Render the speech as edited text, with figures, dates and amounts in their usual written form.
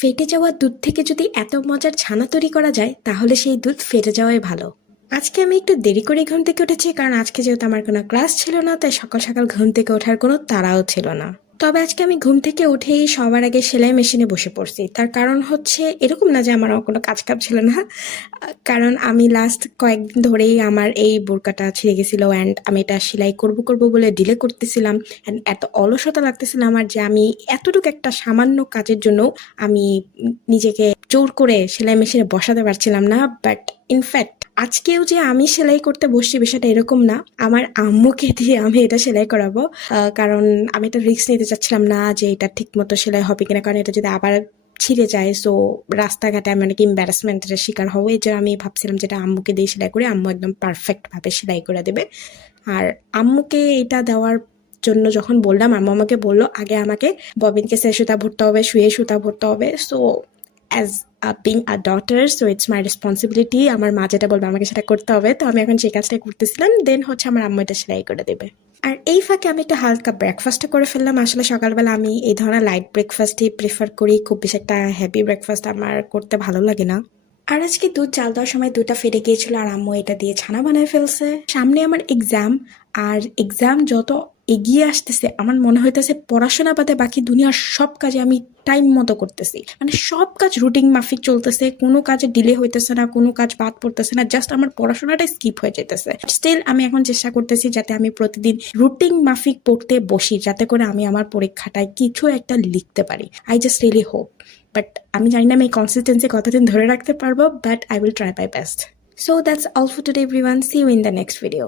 ফেটে যাওয়া দুধ থেকে যদি এত মজার ছানা তৈরি করা যায় তাহলে সেই দুধ ফেটে যাওয়াই ভালো। আজকে আমি একটু দেরি করে ঘুম থেকে উঠেছি, কারণ আজকে যেহেতু আমার কোনো ক্লাস ছিল না, তাই সকাল সকাল ঘুম থেকে ওঠার কোনো তাড়াও ছিল না। তবে আজকে আমি ঘুম থেকে উঠেই সবার আগে সেলাই মেশিনে বসে পড়ছি। তার কারণ হচ্ছে এরকম না যে আমার কোনো কাজ কাম ছিল না, কারণ আমি লাস্ট কয়েকদিন ধরেই আমার এই বোরকাটা ছিঁড়ে গেছিল অ্যান্ড আমি এটা সেলাই করব করব বলে ডিলে করতেছিলাম। অ্যান্ড এত অলসতা লাগতেছিল আমার যে আমি এতটুকু একটা সামান্য কাজের জন্য আমি নিজেকে জোর করে সেলাই মেশিনে বসাতে পারছিলাম না। বাট ইনফ্যাক্ট আজকেও যে আমি সেলাই করতে বসছি বিষয়টা এরকম না, আমার আম্মুকে দিয়ে আমি এটা সেলাই করাবো। কারণ আমি এটা রিস্ক নিতে চাচ্ছিলাম না যে এটা ঠিক মতো সেলাই হবে কিনা, কারণ এটা যদি আবার ছিঁড়ে যায় সো রাস্তাঘাটে আমি অনেক এম্বারাসমেন্টের শিকার হবো। এই জন্য আমি ভাবছিলাম যেটা আম্মুকে দিয়ে সেলাই করে আম্মু একদম পারফেক্ট ভাবে সেলাই করে দেবে। আর আম্মুকে এটা দেওয়ার জন্য যখন বললাম, আম্মু আমাকে বললো আগে আমাকে ববিনকে সে সুতা ভরতে হবে, শুয়ে সুতা ভরতে হবে। So as being a daughter, so it's my responsibility, আমার মা যেটা বলবে আমাকে সেটা করতে হবে। তো আমি এখন সেই কাজটাই করতেছিলাম, দেন হচ্ছে আমার আম্মু এটা সেলাই করে দেবে। আর এই ফাঁকে আমি একটা হালকা ব্রেকফাস্টটা করে ফেললাম। আসলে সকালবেলা আমি এই ধরনের লাইট ব্রেকফাস্টই প্রিফার করি, খুব বেশি একটা হেভি ব্রেকফাস্ট আমার করতে ভালো লাগে না। আর আজকে দুধ চাল দেওয়ার সময় দুধটা ফেটে গিয়েছিল আর আম্মু এটা দিয়ে ছানা বানায় ফেলছে। সামনে আমার এক্সাম, আর এক্সাম যত এগিয়ে আসতেছে আমার মনে হইতেছে পড়াশোনা বাদে বাকি দুনিয়ার সব কাজে আমি টাইম মতো করতেছি, মানে সব কাজ রুটিন মাফিক চলতেছে, কোনো কাজে ডিলে হইতেছে না, কোনো কাজ বাদ পড়তেছে না, জাস্ট আমার পড়াশোনাটাই স্কিপ হয়ে যেতেছে। স্টিল আমি এখন চেষ্টা করতেছি যাতে আমি প্রতিদিন রুটিন মাফিক পড়তে বসি, যাতে করে আমি আমার পরীক্ষাটায় কিছু একটা লিখতে পারি। I just really hope, but আমি জানি না আমি এই কনসিস্টেন্সি কতদিন ধরে রাখতে পারবো, but I will try my best. So that's all for today everyone, see you in the next video.